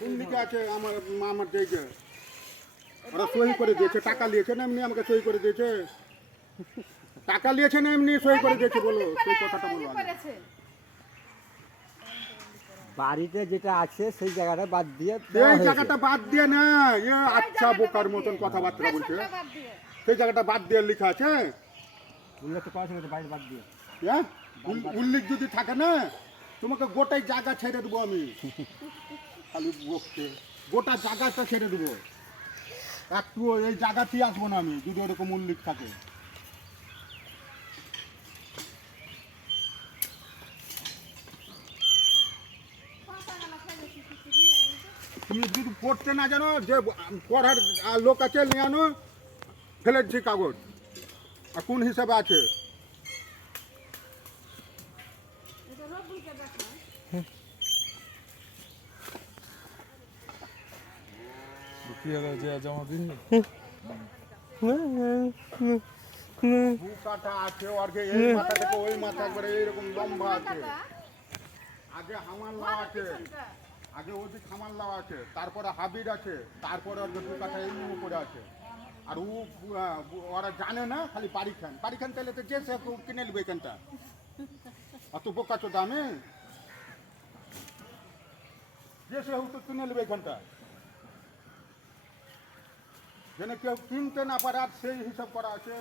কোন দিকে আছে আমার আমার দিকে ওরা সই করে দিয়েছে টাকা নিয়েছে না এমনি আমাকে সই করে দিয়েছে টাকা নিয়েছে না এমনি সই করে দিয়েছে বলো সেই কথাটা বলো আগে। বাড়িতে যেটা আছে সেই জায়গাটা বাদ দিয়ে সেই জায়গাটা বাদ দিয়ে না এ আচ্ছা বোকার মতন কথাবার্তা বলছে সেই জায়গাটা বাদ দিয়ে লেখা আছে উল্লেখ করা ছিল বাড়ি বাদ দিয়ে হ্যাঁ উল্লেখ যদি থাকে না তোমাকে গোটাই জায়গা ছেড়ে দেবো আমি খালি বকতে গোটা জায়গাটা ছেড়ে দেবো একটু এই জায়গাতেই আসবো না আমি যদি ওরকম উল্লেখ থাকে তুমি যদি পড়তে না জানো যে পড়ার লোক আছে নিয়ে আনো ফেলে দিচ্ছি কাগজ আর কোন হিসাবে আছে জমা দিন কাটা আছে আর এই মাথা থেকে ওই মাথা করে এইরকম লম্বা আছে আগে হামাল্লা আছে আগে ওদিক হামাল্লা আছে তারপরে হাবির আছে তারপরে আর দু কাঠা এই উপরে আছে আর ওরা জানে না খালি পারিখান পেলে তো যে সে কিনে নেবে এখানটা অত বোকা তো দামে যে সে তো কিনে নেবে এখানটা যেন কেউ কিনতে না পারে আর সেই হিসাব করা আছে